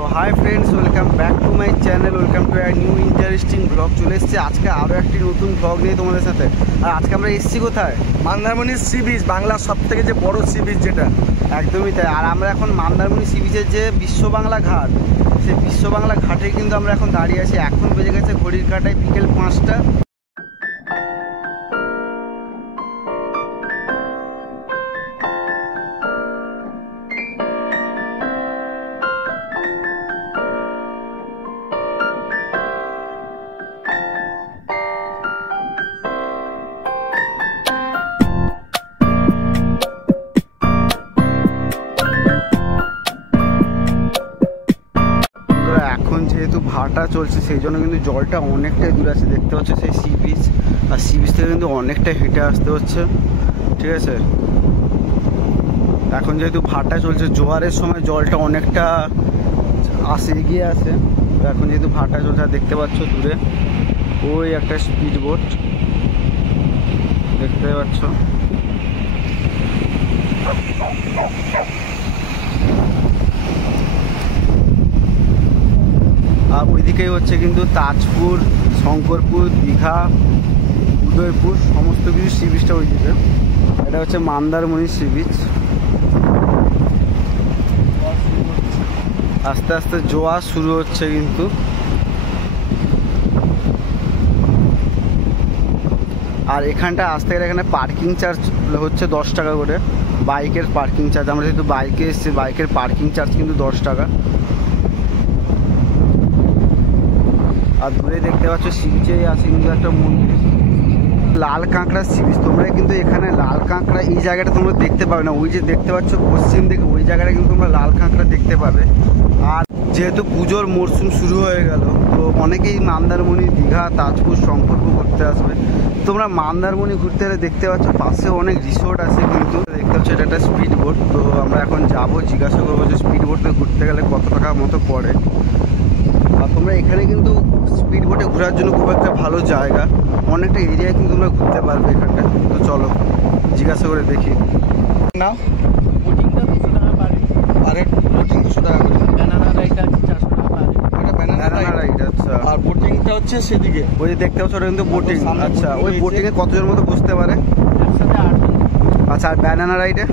তো hi friends, welcome back to my channel, welcome to a new interesting blog. চলে এসেছি আজকে আরও একটি নতুন ব্লগ নিয়ে তোমাদের সাথে। আর আজকে আমরা এসেছি কোথায়? মন্দারমণি সি বিচ, বাংলার সব থেকে যে বড় সি বিচ যেটা। একদমই তাই। আর আমরা এখন মন্দারমণি সি বিচের যে বিশ্ব বাংলা ঘাট, সেই বিশ্ব বাংলা ঘাটে কিন্তু আমরা এখন দাঁড়িয়ে আছি। এখন বেজে গেছে ঘড়ির কাঁটায় বিকেল 5টা। এখন যেহেতু ভাটা চলছে সেই জন্য কিন্তু জলটা অনেকটাই দূরে আছে, দেখতে পাচ্ছ সেই সি বিচ। আর সি বিচ থেকে কিন্তু অনেকটা হেঁটে আসতে হচ্ছে, ঠিক আছে। এখন যেহেতু ভাটা চলছে, জোয়ারের সময় জলটা অনেকটা এগিয়ে আসে। এখন যেহেতু ভাটা চলছে, দেখতে পাচ্ছ দূরে ওই একটা স্পিড বোট দেখতে পাচ্ছ। আর ওইদিকেই হচ্ছে কিন্তু তাজপুর, শঙ্করপুর, দীঘা, উদয়পুর সমস্ত কিছু সি বিচটা ওইদিকে। এটা হচ্ছে মন্দারমণি সি বিচ। আস্তে আস্তে জোয়ার শুরু হচ্ছে কিন্তু। আর এখানটা আসতে গেলে এখানে পার্কিং চার্জ হচ্ছে 10 টাকা করে, বাইকের পার্কিং চার্জ। আমরা যেহেতু বাইকে এসেছি, বাইকের পার্কিং চার্জ কিন্তু 10 টাকা। আর দূরে দেখতে পাচ্ছ সি বিচে আছে কিন্তু একটা মন্দির, লাল কাঁকড়া সি বিচ। তোমরা কিন্তু এখানে লাল কাঁকড়া এই জায়গাটা তোমরা দেখতে পাবে না। ওই যে দেখতে পাচ্ছ পশ্চিম দিকে, ওই জায়গাটা কিন্তু তোমরা লাল কাঁকড়া দেখতে পাবে। আর যেহেতু পুজোর মরশুম শুরু হয়ে গেল, তো অনেকেই মন্দারমণি, দীঘা, তাজপুর, শঙ্করপুর ঘুরতে আসবে। তোমরা মন্দারমণি ঘুরতে গেলে দেখতে পাচ্ছ পাশে অনেক রিসোর্ট আছে কিন্তু। দেখতে পাচ্ছ এটা একটা স্পিড বোট। তো আমরা এখন যাবো, জিজ্ঞাসা করবো যে স্পিড বোটে ঘুরতে গেলে কত টাকা মতো পড়ে। আর তোমরা এখানে কিন্তু স্পিড বোটে ঘোরার জন্য খুব একটা ভালো জায়গা, অনেকটা এরিয়ায় কিন্তু তোমরা ঘুরতে পারবে এখানটা। তো চলো জিজ্ঞাসা করে দেখি। না, বোটিংটা 200 টাকা পার হেড। আর বোটিং 200 টাকা করে। ব্যানানা রাইডটা আছে 400 টাকা পার হেড। এটা ব্যানানা রাইড। আচ্ছা, আর বোটিংটা হচ্ছে সেদিকে। ওই যে দেখতে পাচ্ছ ওটা কিন্তু বোটিং। আচ্ছা, ওই বোটিংয়ে কতজন মতো বসতে পারে? একসাথে 8 জন। আচ্ছা, আর ব্যানানা রাইডে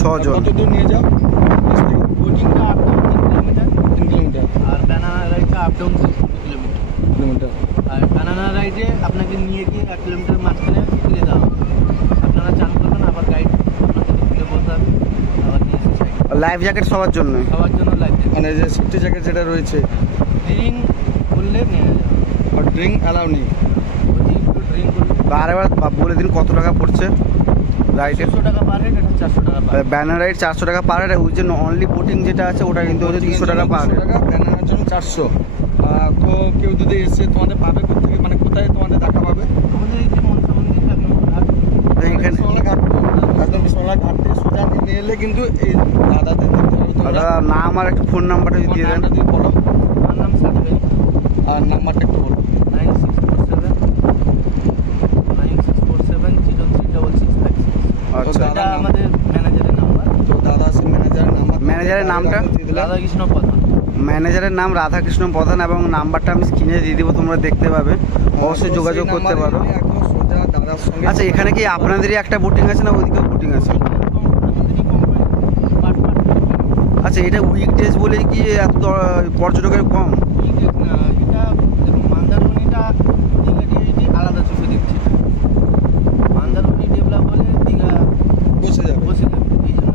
6 জন। কত দূর নিয়ে যাও? বোটিংটা আপ ডাউন 3 কিলোমিটার। আর ব্যানানা রাইডটা আপ ডাউন 2 কিলোমিটার। আর ব্যানানা রাইডে আপনাকে নিয়ে গিয়ে 1 কিলোমিটার মাঝখানে ফিরে দেওয়া হবে। আপনারা চান করবেন, আবার গাইড আপনাদের ফিরে বলতে হবে, আবার নিয়ে এসে সাইড। লাইফ জ্যাকেট সবার জন্য? সবার জন্য লাগবে। মানে যে সেফটি জ্যাকেট যেটা রয়েছে। ড্রিঙ্ক করলে নিয়ে যাবে। আর ড্রিঙ্ক অ্যালাউ নেই। একটু ড্রিঙ্ক করলে আরেকবার বলে দিন কত টাকা পড়ছে রাইডে? 200 টাকা পার হেড, এটা 400 টাকা পার হেড। ব্যানানা রাইড 400 টাকা পার হেড। ওই জন্য অনলি বোটিং যেটা আছে ওটা কিন্তু হচ্ছে 200 টাকা পার হেড। ব্যানানার জন্য 400। তো কেউ যদি এসে তোমাদের পাবে কোথায়, মানে কোথায় তোমাদের দেখা পাবে? আমাদের এই যে মনসা মন্দির এখানে ঘাট, একদম বিশ্বনাথ ঘাট থেকে সোজা নেমে এলে কিন্তু এই দাদাদের দেখতে পাবে। দাদা নাম আর একটা ফোন নাম্বারটা যদি দিয়ে দেন। তুমি বলো। আমার নাম সাদিক আলী। আর নাম্বারটা একটু বলো। 9647 আচ্ছা, এটা আমাদের ম্যানেজারের নাম্বার। তো দাদা আছে ম্যানেজারের নাম্বার। ম্যানেজারের নামটা? রাধাকৃষ্ণ প্রধান। ম্যানেজারের নাম রাধাকৃষ্ণ প্রধান, এবং নাম্বারটা আমি স্ক্রিনে দিয়ে দিব, তোমরা দেখতে পাবে। অবশ্যই যোগাযোগ করতে পারো। আচ্ছা, এখানে কি আপনাদেরই একটা বোটিং আছে না ওইদিকেও বোটিং আছে? আচ্ছা, এটা উইকডেজ বলে কি এত পর্যটকের কম? এটা মন্দারমণিটা দীঘা আলাদা চোখে দেখছি। মন্দারমণি ডেভেলপ হলে দীঘা বসে যাবে। এই জন্য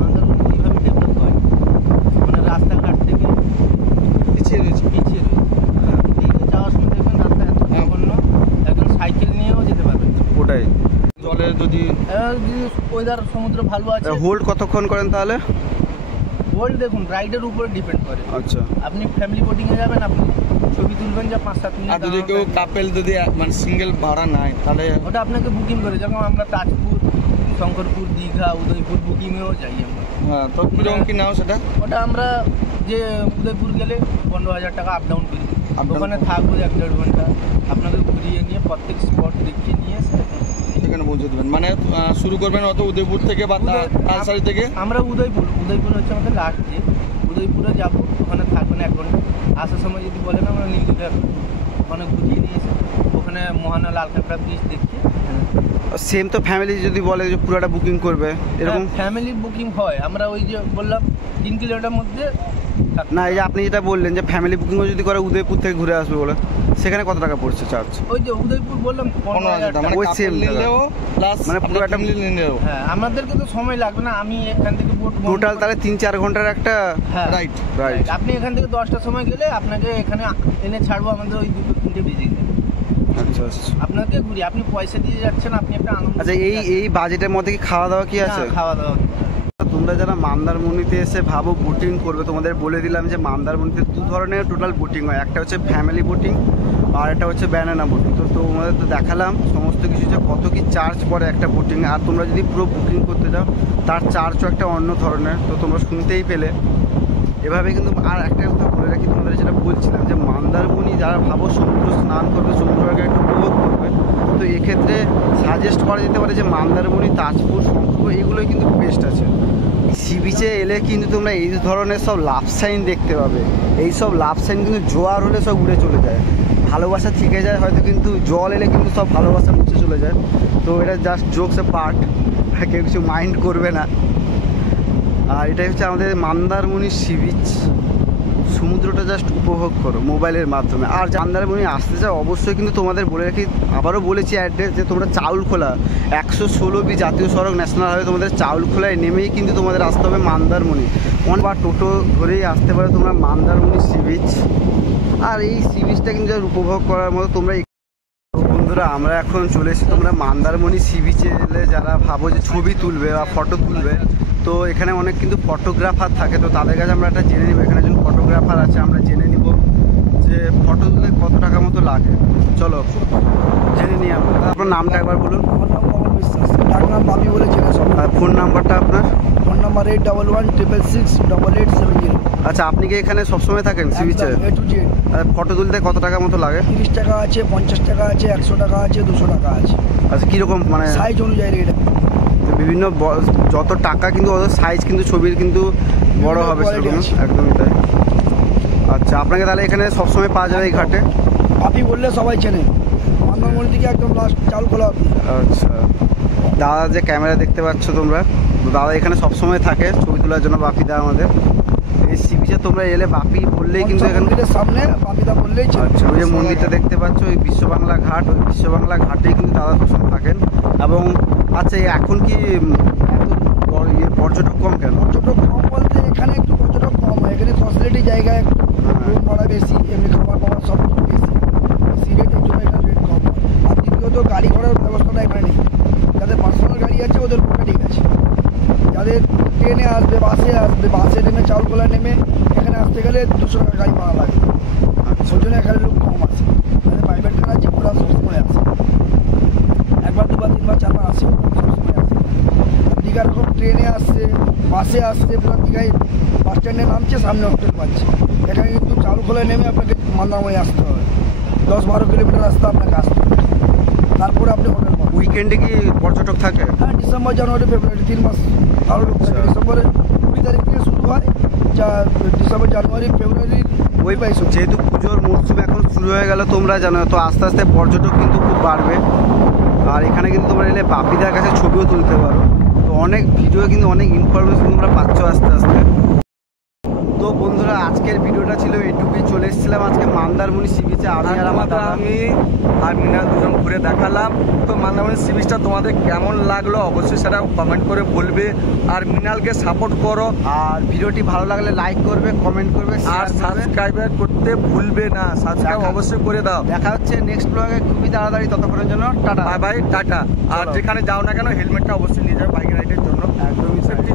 মন্দারমণি এইভাবে ডেভেলপ হয়, মানে রাস্তাঘাট থেকে পিছিয়ে রয়েছে। দীঘা যাওয়ার সময় দেখবেন রাস্তা এত জঘন্য, একজন সাইকেল নিয়েও যেতে পারবেন। ওটাই। জলে যদি ওয়েদার সমুদ্র ভালো আছে। হোল্ড কতক্ষণ করেন তাহলে? হোল্ড দেখুন রাইডের উপরে ডিপেন্ড করে। আচ্ছা, আপনি ফ্যামিলি বোটিংয়ে যাবেন, আপনি ছবি তুলবেন যা 5-7 মিনিট। আর যদি কেউ কাপেল যদি মানে সিঙ্গেল ভাড়া নেয় তাহলে ওটা আপনাকে বুকিং করে, যেমন আমরা তাজপুর, শঙ্করপুর, দীঘা, উদয়পুর বুকিংয়েও যাই আমরা। হ্যাঁ, তো কিরকম কি নাও সেটা? ওটা আমরা যে উদয়পুর গেলে 15,000 টাকা আপ ডাউন করি। Up-down? ওখানে থাকবো 1-1.5 ঘন্টা, আপনাকে ঘুরিয়ে নিয়ে প্রত্যেক স্পট দেখিয়ে নিয়ে এসে এখানে পৌঁছে দেবেন। মানে শুরু করবেন অত উদয়পুর থেকে বা তালসারি থেকে? আমরা উদয়পুর হচ্ছে আমাদের লাস্ট ডে। উদয়পুরে যাবো, ওখানে থাকবেন 1 ঘন্টা। আসার সময় যদি বলেন আমরা নীলদুলে ওখানে ঘুরিয়ে নিয়ে এসে ওখানে মহানা লাল কাঁকড়া বীচ দেখি। সেম তো ফ্যামিলি যদি বলে যে পুরোটা বুকিং করবে এরকম? ফ্যামিলি বুকিং হয়, আমরা ওই যে বললাম 3 কিলোমিটার মধ্যে থাকতে না, এই যে আপনি যেটা বললেন যে ফ্যামিলি বুকিংও যদি করে উদয়পুর থেকে ঘুরে আসবে বলে, সেখানে কত টাকা পড়ছে চার্জ? ওই যে উদয়পুর বললাম 15,000 টাকা, মানে ওই couple same টাকা। নিলেও প্লাস মানে মানে পুরো একটা নিলেও হ্যাঁ, আমাদেরকে তো সময় লাগবে না। আমি এখান থেকে বোট টোটাল তাহলে 3-4 ঘন্টার একটা রাইট। রাইট। আপনি এখান থেকে 10টার সময় গেলে আপনাকে এখানে এনে ছাড়বো আমাদের ওই 2-3টে বেজে যাবে। আচ্ছা আচ্ছা। আপনাকে ঘুরি, আপনি পয়সা দিয়ে যাচ্ছেন, আপনি একটা আনন্দ। আচ্ছা, এই বাজেটের মধ্যে কি খাওয়া দাওয়া কি আছে? খাওয়া দাওয়া তোমরা যারা মন্দারমণিতে এসে ভাবো বোটিং করবে, তোমাদের বলে দিলাম যে মন্দারমণিতে 2 ধরনের টোটাল বোটিং হয়। একটা হচ্ছে ফ্যামিলি বোটিং আর একটা হচ্ছে ব্যানানা বোটিং। তো তোমাদের তো দেখালাম সমস্ত কিছু যে কত কি চার্জ পড়ে একটা বোটিং। আর তোমরা যদি পুরো বুকিং করতে যাও তার চার্জও একটা অন্য ধরনের, তো তোমরা শুনতেই পেলে। এভাবে কিন্তু আর একটা কথা বলে রাখি, তোমাদের যেটা বলছিলাম যে মন্দারমণি যারা ভাবো সমুদ্র স্নান করবে, সমুদ্রকে একটু উপভোগ করবে, তো এক্ষেত্রে সাজেস্ট করা যেতে পারে যে মন্দারমণি, তাজপুর, শঙ্করপুর এগুলোই কিন্তু বেস্ট আছে। সি বিচে এলে কিন্তু তোমরা এই ধরনের সব লাভ সাইন দেখতে পাবে। এই সব লাভ সাইন কিন্তু জোয়ার হলে সব উড়ে চলে যায়, ভালোবাসা থেকে যায় হয়তো, কিন্তু জল এলে কিন্তু সব ভালোবাসা মুছে চলে যায়। তো এটা জাস্ট জোকস এ পার্ট, কেউ কিছু মাইন্ড করবে না। আর এটাই হচ্ছে আমাদের মন্দারমণি সি বিচ। সমুদ্রটা জাস্ট উপভোগ করো মোবাইলের মাধ্যমে। আর মন্দারমণি আসতে চাও অবশ্যই কিন্তু তোমাদের বলে রাখি, আবারও বলেছি অ্যাড্রেস, যে তোমরা চাউলখোলা 116B জাতীয় সড়ক ন্যাশনাল হাইওয়ে, তোমাদের চাউলখোলায় নেমেই কিন্তু তোমাদের আসতে হবে মন্দারমণি। বা টোটো ধরেই আসতে পারো তোমরা মন্দারমণি সি বিচ। আর এই সি বিচটা কিন্তু উপভোগ করার মতো তোমরা। বন্ধুরা, আমরা এখন চলে এসেছি, তোমরা মন্দারমণি সি বিচে এলে যারা ভাবো যে ছবি তুলবে বা ফটো তুলবে, তো এখানে অনেক কিন্তু ফটোগ্রাফার থাকে। তো তাদের কাছে আমরা একটা জেনে নিব, এখানে একজন ফটোগ্রাফার আছে, আমরা জেনে নিব যে ফটো তুলতে কত টাকা মতো লাগে। চলো জেনে নিই আমরা। আপনার নামটা একবার বলুন। আমার নাম কমল বিশ্বাস, ডাক নাম বাপি বলে চেনে সব। আর ফোন নাম্বারটা আপনার? Phone number 8116668870। আচ্ছা, আপনি কি এখানে সবসময় থাকেন সি বিচে? A to Z। ফটো তুলতে কত টাকা মতো লাগে? 30 টাকা আছে, 50 টাকা আছে, 100 টাকা আছে, 200 টাকা আছে। আচ্ছা, কীরকম মানে সাইজ অনুযায়ী রেট। বিভিন্ন যত টাকা কিন্তু ওদের সাইজ কিন্তু ছবির কিন্তু বড় হবে সেরকম, একদমই তাই। আচ্ছা, আপনাকে তাহলে এখানে সবসময় পাওয়া যাবে এই ঘাটে? বাপি বললে সবাই চেনে, মন্দারমণি থেকে একদম লাস্ট চাউলখোলা। আচ্ছা, দাদা যে ক্যামেরা দেখতে পাচ্ছ তোমরা, দাদা এখানে সবসময় থাকে ছবি তোলার জন্য। বাপি দা আমাদের এই সি বিচে তোমরা এলে বাপি বললেই কিন্তু এখানে সামনে বাপিদা বললেই চেনে। আচ্ছা, ওই যে মন্দিরটা দেখতে পাচ্ছ, ওই বিশ্ব বাংলা ঘাট, ওই বিশ্ব বাংলা ঘাটেই কিন্তু দাদা সবসময় থাকেন। এবং আচ্ছা, এখন কি পর্যটক কম কেন? পর্যটক কম বলতে এখানে একটু পর্যটক কম হয়, এখানে ফ্যাসিলিটি জায়গায় রুম ভাড়া বেশি, এমনি খাবার দাবার সব কিছু বেশি, বেশি রেট, এই জন্য এখানে রেট কম। আর দ্বিতীয়ত গাড়ি ঘোড়ার ব্যবস্থাটা এখানে নেই। যাদের পার্সোনাল গাড়ি আছে ওদের পক্ষে ঠিক আছে, যাদের ট্রেনে আসবে, বাসে নেমে চাউলখোলা নেমে এখানে আসতে গেলে 200 টাকা গাড়ি ভাড়া লাগে। আচ্ছা, ওই জন্য এখানে লোক কম আসে। যাদের প্রাইভেট কার আছে ওরা সবসময় আসে, 1বার 2বার 3বার 4বার আসে, সবসময় আসে। দীঘার রকম ট্রেনে আসছে, বাসে আসছে, পুরো দীঘায় বাস স্ট্যান্ডে নামছে, সামনে হোটেল পাচ্ছে। এখানে কিন্তু চাউলখোলায় নেমে আপনাকে মন্দারমণি আসতে হবে, 10-12 কিলোমিটার রাস্তা আপনাকে আসতে হবে, তারপরে আপনি হোটেল পাবেন। উইকেন্ডে কি পর্যটক থাকে? হ্যাঁ, ডিসেম্বর, জানুয়ারি, ফেব্রুয়ারি 3 মাস ভালো লোক থাকে। ডিসেম্বরের 20 তারিখ থেকে শুরু হয়, ডিসেম্বর, জানুয়ারি, ফেব্রুয়ারি ওই যেহেতু পুজোর মরশুম এখন শুরু হয়ে গেল তোমরা জানো, তো আস্তে আস্তে পর্যটক কিন্তু খুব বাড়বে। আর এখানে কিন্তু তোমরা এলে বাপিদার কাছে ছবিও তুলতে পারো। তো অনেক ভিডিও কিন্তু অনেক ইনফরমেশন তোমরা পাচ্ছ আস্তে আস্তে। তো বন্ধুরা, আজকের ভিডিওটা ছিল এইটুকুই। চলে এসেছিলাম আজকে মন্দারমণি সি বিচে। আমি আর মিনাল দুজন ঘুরে দেখালাম। তো মন্দারমণি সি বিচটা তোমাদের কেমন লাগলো অবশ্যই সেটা কমেন্ট করে বলবে। আর মিনালকে সাপোর্ট করো। আর ভিডিওটি ভালো লাগলে লাইক করবে, কমেন্ট করবে, আর সাবস্ক্রাইব করতে ভুলবে না, সাবস্ক্রাইব অবশ্যই করে দাও। দেখা হচ্ছে নেক্সট ব্লগে খুবই তাড়াতাড়ি। ততক্ষণের জন্য টাটা, বাই বাই, টাটা। আর যেখানে যাও না কেন হেলমেটটা অবশ্যই নিয়ে যাবে বাইক রাইডের জন্য, একদমই সেফটি।